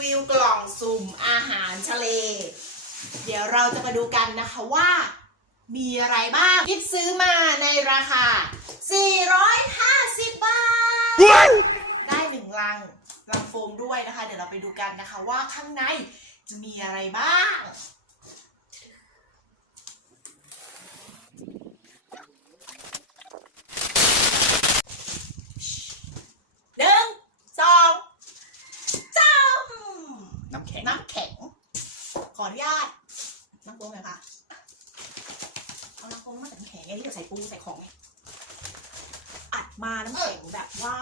วิวกล่องสุ่มอาหารทะเล เดี๋ยวเราจะมาดูกันนะคะว่า มีอะไรบ้างกิฟซื้อมาในราคา 450 บาท ได้หนึ่งลัง ลังโฟมด้วยนะคะ เดี๋ยวเราไปดูกันนะคะว่าข้างในจะมีอะไรบ้าง หนึ่งสองจ้ำ น้ำแข็งน้ำแข็ง ขออนุญาตน้ำโค้งหน่อยค่ะ เอาน้ำโค้งมาจากน้ำแข็งไอ้นี่เราใส่ปูใส่ของไงอัดมาน้ำแข็งแบบว่า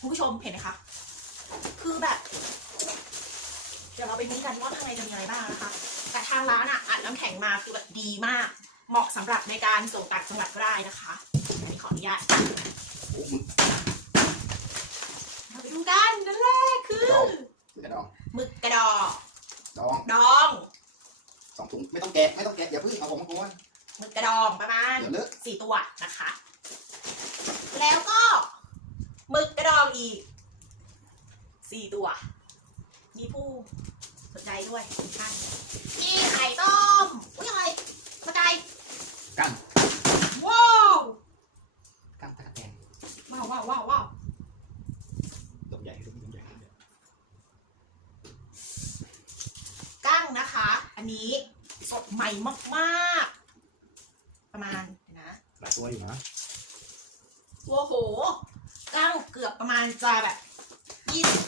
คุณผู้ชมเห็นไหมคะ คือแบบ เดี๋ยวเราไปดูกันว่าข้างในจะมีอะไรบ้างนะคะ แต่ทางร้านอะอัดน้ำแข็งมาคือแบบดีมาก เหมาะสำหรับในการส่งต่างจังหวัดก็ได้นะคะอันนี้ขออนุญาตโอ้มึงเราไปดูกันนั่นแรกคือกระดอง หมึกกระดอกดองดองสองถุงไม่ต้องแกะไม่ต้องแกะอย่าเพิ่งเอาผมมาก่อนหมึกกระดองประมาณเดี๋ยวเลอะสี่ตัวนะคะ แล้วก็หมึกกระดองอีกสี่ตัว มีผู้สนใจด้วยท่านมีไข่ต้มอุ้ยอะไรกระจาย กั้ง ว้าว กั้งตะกะแตน ว้าวว้าวว้าวว้าว ตัวใหญ่ตัวใหญ่ตัวใหญ่ กั้งนะคะ อันนี้สดใหม่มากๆ ประมาณเดี๋ยวนะ หลายตัวอยู่นะโอ้โหกั้งเกือบประมาณจะแบบยี่สิบ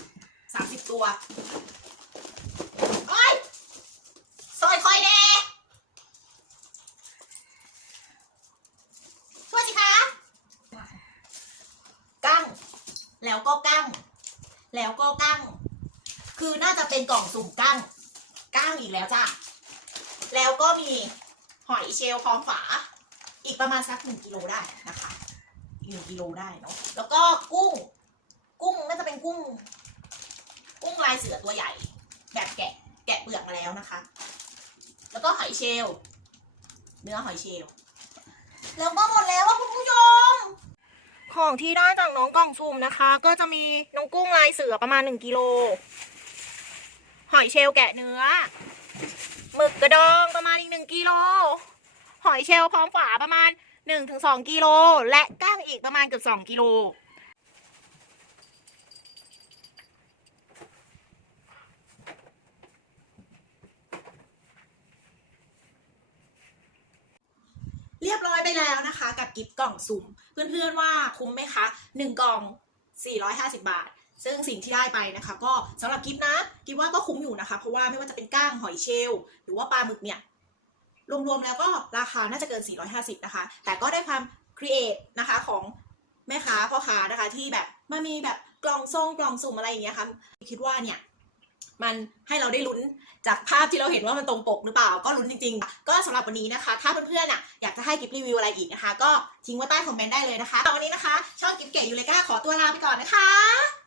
สามสิบตัวเอ้ยซอยคอยแดช่วยสิคะกั้ง แล้วก็กั้ง แล้วก็กั้ง คือน่าจะเป็นกล่องสุ่มกั้ง กั้งอีกแล้วจ้ะ แล้วก็มีหอยเชลล์พร้อมฝา อีกประมาณสักหนึ่งกิโลได้นะคะหนึ่งกิโลได้เนาะแล้วก็กุ้ง กุ้งน่าจะเป็นกุ้ง กุ้งลายเสือตัวใหญ่ แบบแกะแกะเปลือกมาแล้วนะคะ แล้วก็หอยเชลล์เนื้อหอยเชลล์แล้วก็หมดแล้วว่าคุณผู้ชมของที่ได้จากน้องกล่องซุ่มนะคะ ก็จะมีน้องกุ้งลายเสือประมาณหนึ่งกิโลหอยเชลล์แกะเนื้อ หมึกกระดองประมาณอีกหนึ่งกิโล หอยเชลล์พร้อมฝาประมาณ1-2กิโล และก้างอีกประมาณเกือบ2กิโลเรียบร้อยไปแล้วนะคะ กับกิฟต์กล่องสุ่ม เพื่อนๆว่าคุ้มไหมคะ 1 กล่อง 450 บาท ซึ่งสิ่งที่ได้ไปนะคะ ก็สำหรับกิฟต์นะกิฟต์ว่าก็คุ้มอยู่นะคะ เพราะว่าไม่ว่าจะเป็นก้างหอยเชลล์หรือว่าปลาหมึกเนี่ยรวมๆแล้วก็ราคาน่าจะเกิน 450 นะคะ แต่ก็ได้ความครีเอทนะคะของแม่ค้าพ่อค้านะคะที่แบบมามีแบบกล่องทรงกล่องสุ่มอะไรอย่างเงี้ยค่ะคิดว่าเนี่ยมันให้เราได้ลุ้นจากภาพที่เราเห็นว่ามันตรงปกหรือเปล่าก็ลุ้นจริงๆ ก็สำหรับวันนี้นะคะ ถ้าเพื่อนๆอะอยากจะให้กิฟรีวิวอะไรอีกนะคะ ก็ทิ้งไว้ใต้คอมเมนต์ได้เลยนะคะวันนี้นะคะ ช่องกิฟเก๋ยูเลกาขอตัวลาไปก่อนนะคะ